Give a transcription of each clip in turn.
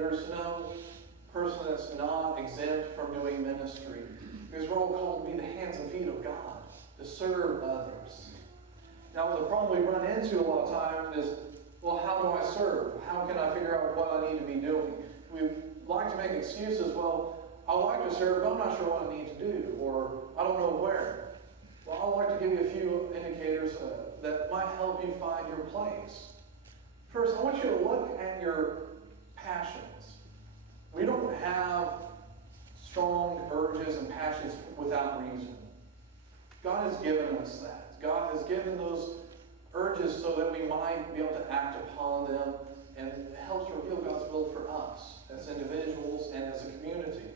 There's no person that's not exempt from doing ministry. Because we're all called to be the hands and feet of God, to serve others. Now, the problem we run into a lot of times is, well, how do I serve? How can I figure out what I need to be doing? We like to make excuses. Well, I like to serve, but I'm not sure what I need to do, or I don't know where. Well, I'd like to give you a few indicators that might help you find your place. First, I want you to look at your passions. We don't have strong urges and passions without reason. God has given us that. God has given those urges so that we might be able to act upon them, and it helps reveal God's will for us as individuals and as a community.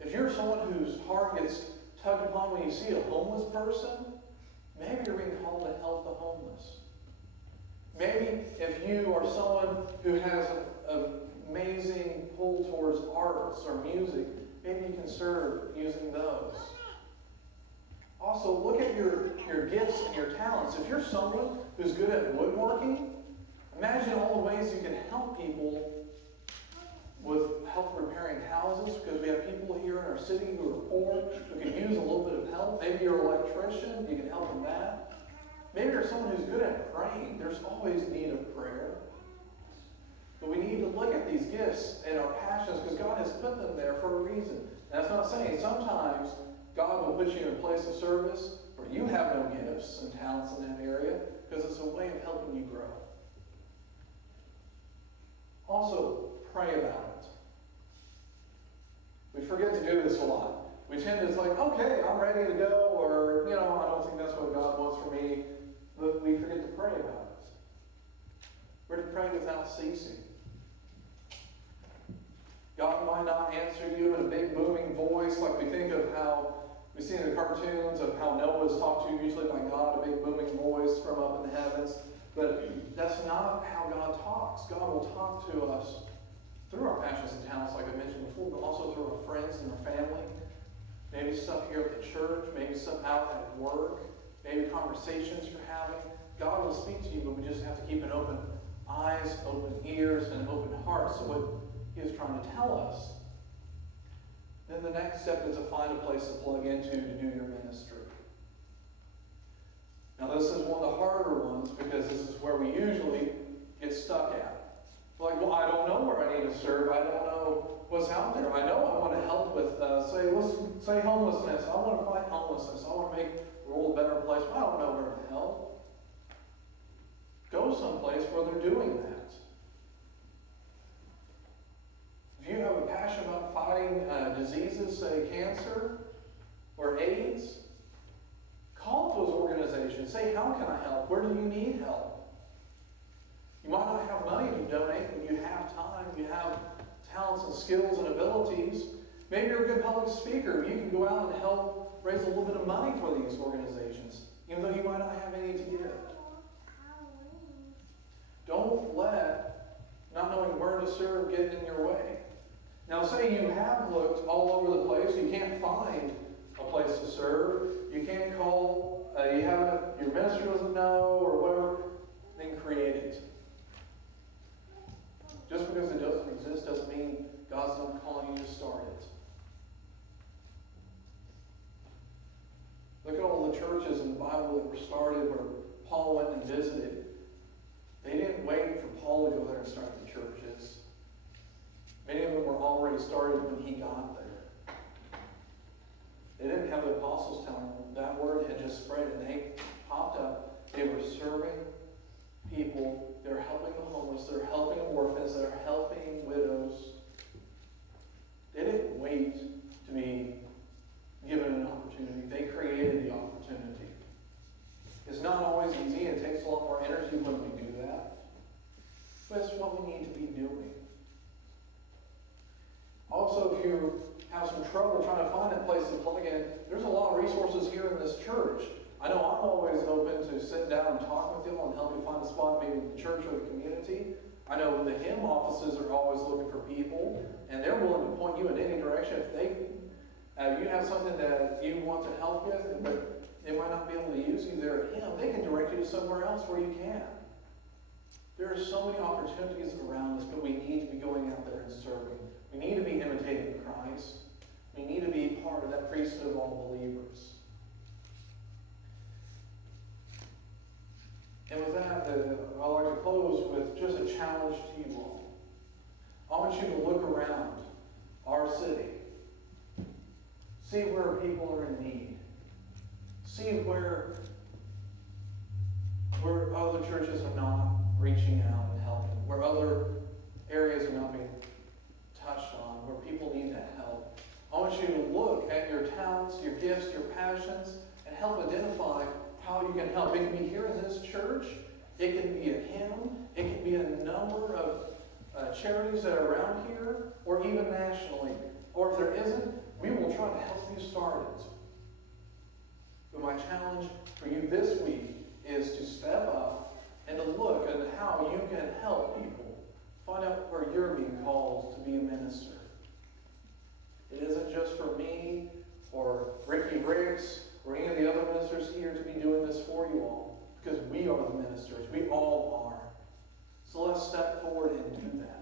If you're someone whose heart gets tugged upon when you see a homeless person, maybe you're being called to help the homeless. Maybe if you are someone who has an amazing pull towards arts or music, maybe you can serve using those. Also, look at your gifts and your talents. If you're someone who's good at woodworking, imagine all the ways you can help people with help repairing houses, because we have people here in our city who are poor, who can use a little bit of help. Maybe you're an electrician, you can help in that. Maybe you're someone who's good at praying. There's always need of prayer. But we need to look at these gifts and our passions, because God has put them there for a reason. And that's not saying sometimes God will put you in a place of service where you have no gifts and talents in that area, because it's a way of helping you grow. Also, pray about it. We forget to do this a lot. We tend to like, okay, I'm ready to go, or, I don't think that's what God wants for me. But we forget to pray about it. We're to pray without ceasing. God might not answer you in a big booming voice like we think of how we see in the cartoons of how Noah's talked to usually by God, a big booming voice from up in the heavens. But that's not how God talks. God will talk to us through our passions and talents, like I mentioned before, but also through our friends and our family. Maybe stuff here at the church, maybe stuff out at work, maybe conversations you're having. God will speak to you, but we just have to keep an open eyes, open ears, and an open heart to what He is trying to tell us. Then the next step is to find a place to plug into to do your ministry. Now this is one of the harder ones, because this is where we usually get stuck at. Like, well, I don't know where I need to serve. I don't know what's out there. I know I want to help with, let's say homelessness. I want to fight homelessness. I want to make the world a better place. Well, I don't know where to help. Go someplace where they're doing that. If you have a passion about fighting diseases, say cancer or AIDS, call those organizations. Say, how can I help? Where do you need help? You might not have money to donate, but you have time, you have talents and skills and abilities. Maybe you're a good public speaker. You can go out and help raise a little bit of money for these organizations, even though you might not have any to give. Don't let not knowing where to serve get in your way. Now, say you have looked all over the place, you can't find a place to serve, you can't call, your minister doesn't know, or whatever, then create it. Just because it doesn't exist doesn't mean God's not calling you to start it. Look at all the churches in the Bible that were started where Paul went and visited. They didn't wait for Paul to go there and start the churches. Many of them were already started when he got there. They didn't have the apostles telling them. That word had just spread and they popped up. They were serving people. They're helping the homeless. They're helping orphans. They're helping widows. They didn't wait to be given an opportunity. They created the opportunity. It's not always easy. It takes a lot more energy when we do that. But it's what we need to be doing. Also, if you have some trouble trying to find that place to plug in, there's a lot of resources here in this church. I know I'm always open to sit down and talk with you and help you find a spot maybe in the church or the community. I know the hymn offices are always looking for people, and they're willing to point you in any direction. If you have something that you want to help with, but they might not be able to use you there at hymn, they can direct you to somewhere else where you can. There are so many opportunities around us, but we need to be going out there and serving. We need to be imitating Christ. We need to be part of that priesthood of all believers. And with that, I'd like to close with just a challenge to you all. I want you to look around our city. See where people are in need. See where other churches are not reaching out and helping, where other areas are not being touched on, where people need that help. I want you to look at your talents, your gifts, your passions, and help identify how you can help. It can be here in this church. It can be a hymn. It can be a number of charities that are around here, or even nationally. Or if there isn't, we will try to help you start it. But my challenge for you this week is to step up and to look at how you can help people. Find out where you're being called to be a minister. It isn't just for me or Ricky Riggs or any of the other ministers here to be doing this for you all, because we are the ministers. We all are. So let's step forward and do that.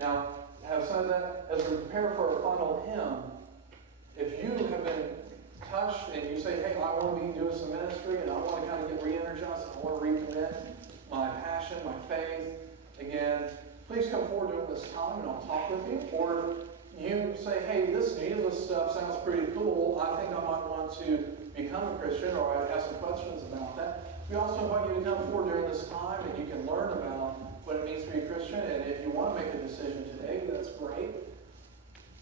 Now, having said that, as we prepare for our final hymn, if you have been touched and you say, hey, I want to be doing some ministry and I want to kind of get re-energized, I want to recommit my passion, my faith, again, please come forward during this time and I'll talk with you. Or you say, hey, this Jesus stuff sounds pretty cool. I think I might want to become a Christian, or I have some questions about that. We also invite you to come forward during this time and you can learn about what it means to be a Christian. And if you want to make a decision today, that's great.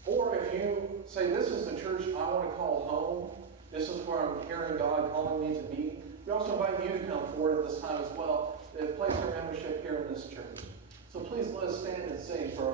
Or if you say, this is the church I want to call home, this is where I'm hearing God calling me to be, we also invite you to come forward at this time as well and place your membership here in this church. So please let us stand and sing for our